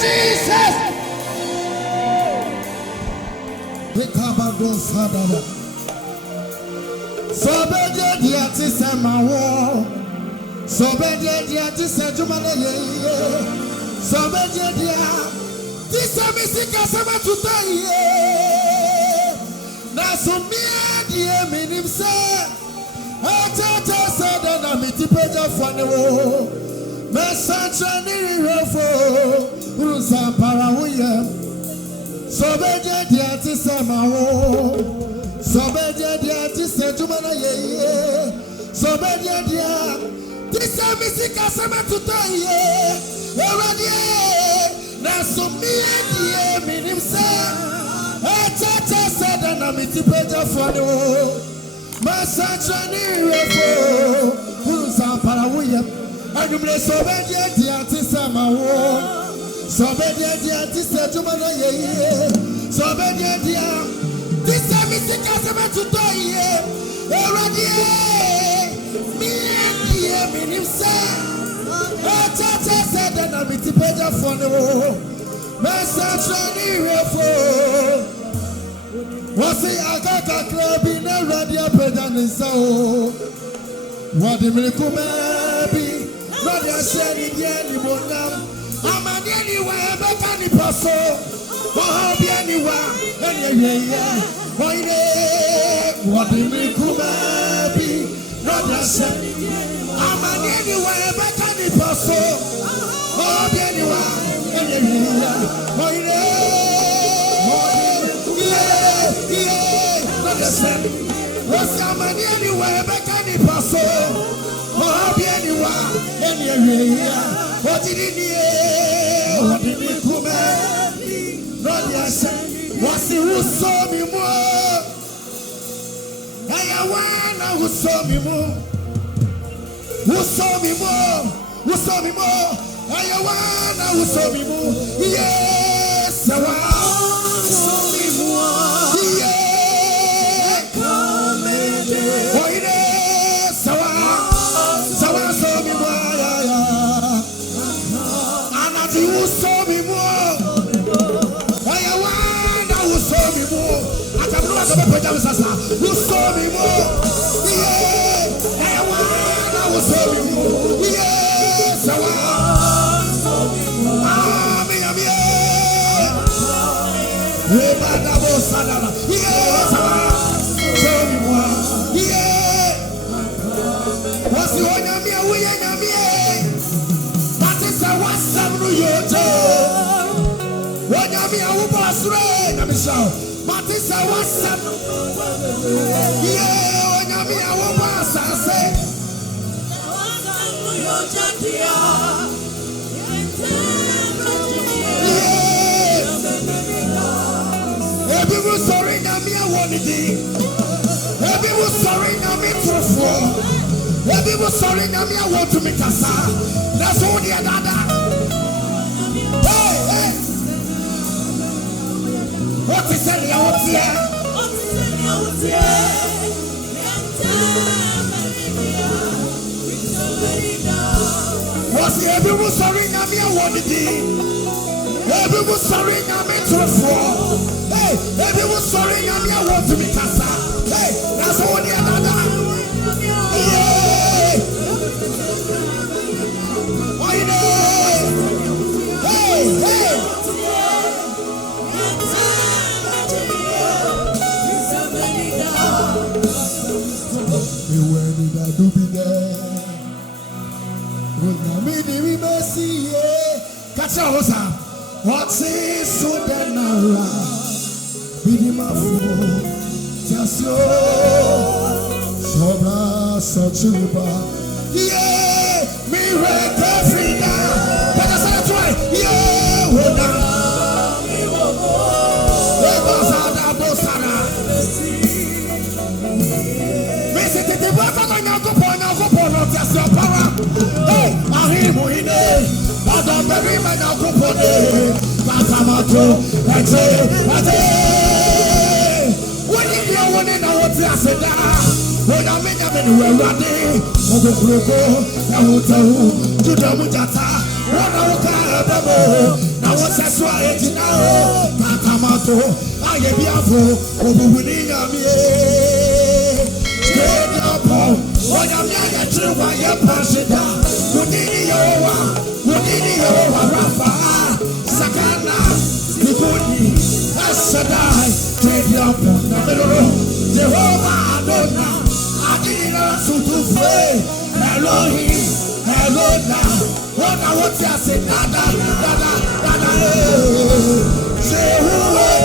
Jesus. So bedi dia ti se mawo. So bedi dia ti se jumana ye. So bedi dia ti se misika se matuta ye. Na so mi dia minim se. Ata se na miti peja fane wo. Me sancha ni refo. Urusa para uye. So bedi dia ti se mawo. So bedi dia ti se jumana ye. So bedi dia ti se misika se matuta ye. Eradi na so mi dia minim se. Ata se na miti peja fane wo. Masancha ni refo. Urusa para uye. Anumle so bedi dia ti se mawo. So bedi dia ti se jumana ye. So bedi dia ti se misika se matuta ye. Eradi mi dia minim se. Ata se na miti peja fone wo. Masancha ni refo. Wasi akaka krabi na radia peja nisa o. Wadi milikumebi radia sheni dieni monam. Amani eniwa ebeka ni paso. Wahabi eniwa enyeyeya. Waine wadi milikumebi radia sheni. Amani eniwa ebeka ni paso. Wahabi eniwa enyeyeya. Waine what's amani anywhere back any paso? Oh, be anywhere, anywhere. What did he do? What did he come? Not yes. What's the who saw me more? I want who saw me more. Who saw me more? Who saw me more? I want who saw me more. Yes, I want who saw me more. Who saw me more? Yeah, I wanna who saw me more? Yes, I wanna. Yes, I wanna. Show me more. Yeah. What's the one of me? We ain't me. That is a what's up to you. One of me, I will pass rain. I'm sure. Matisa wasa yeah onyame awo wasa say ebi mu sorry nyame awonidi ebi mu sorry nyame trofo ebi mu sorry nyame awotu mikasa that's all the dada hey what is it out here? What's the every was sorry, Namia wanted every was sorry, Namia trofo. Hey, every was sorry, Namia want to be casa. Hey, that's all the other. Yeah. Why hey, hey. What's it so then now? Bidimafu, Jasio, Sobra, Sochuba, yeah, me right Africa. But I said, right, yeah, we're done. Visit the work on your coupon, just your power. Hey, I hear Moine. Adam very man a kupone Matamato ate when you want to know what you said when I mean we ready Ogokroko na hotahu Juda mujata wana oka Now what's that why it now? Tatamato, I am Biafo, Obuwini Yamie. Straight up, when I'm young, true, I am Pashida. Wudini Yowa, Rafa, Sakana, Nikuni, Asadai, straight up, Jehovah Adonai, Adina Sutufe, Elohim, Elohim, what I want to say, Dada, Jehovah.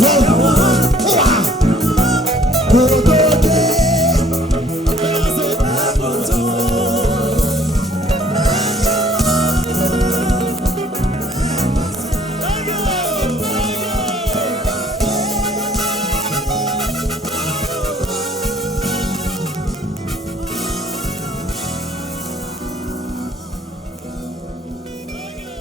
Wonderful.